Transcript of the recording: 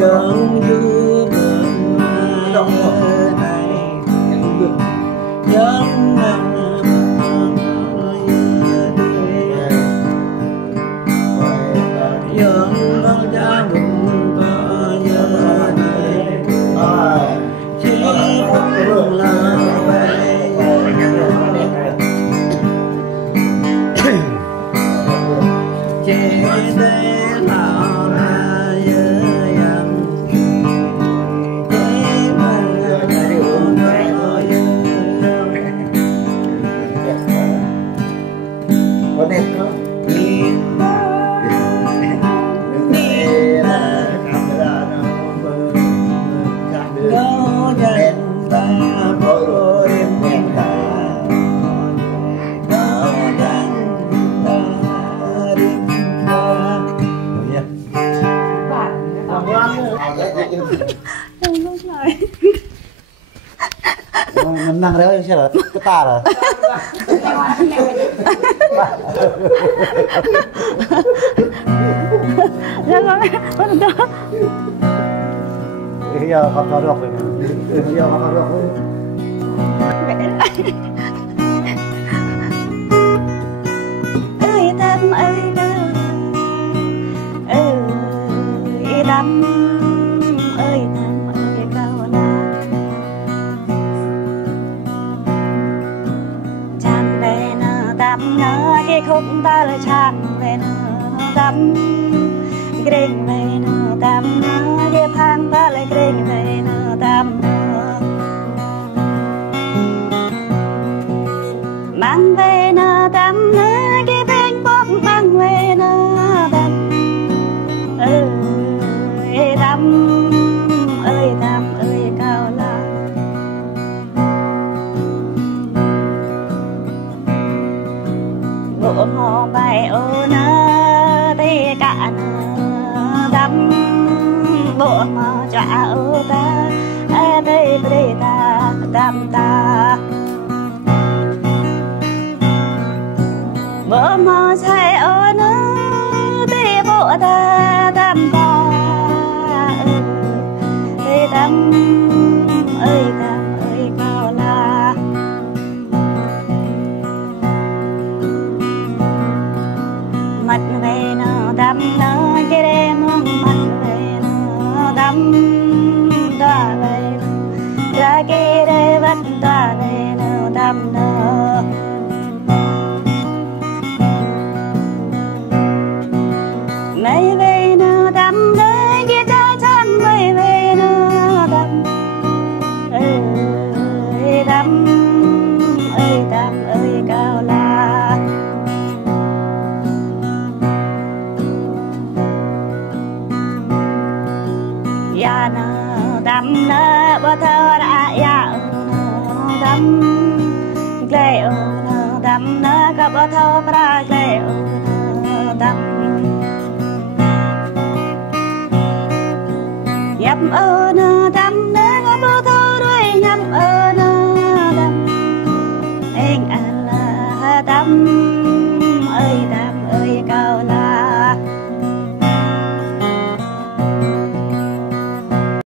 dân du bừng này dân dân con cha đừng có nhớ này chỉ không là về chỉ để nào là dơ dằn chỉ mà không phải có đẹp không? Menang deh siapa? Ketara. Iya, kakarok ini. Iya, kakarok. Ơi tâm ơi đâu, ơi tâm ơi cao là chan về nơ tâm nơ cái khúc ta là chan về nơ tâm kring về nơ tâm nơ cái phan ta là kring về nơ tâm nơ mang về nơ tâm nơ cái bên bóp mang về nơ tâm tâm ơi cao là bộ mò bài ô nơ tê cả nơ tâm bộ mò trả ô ta tê tê ta tâm ta bộ mò chạy ô nơ tê bộ ta tâm ta tâm ơi cao là mặt về nó tâm nó cái đêm mặt về nó tâm ta về ra cái đêm bắt ta về nó tâm nó mấy về nó tâm nó cái trái chân mấy về nó tâm ơi cao là ya nơ tâm nơ bơ thơ đã ya tâm gleo tâm nơ cả bơ thơ pra gleo tâm yếm ơi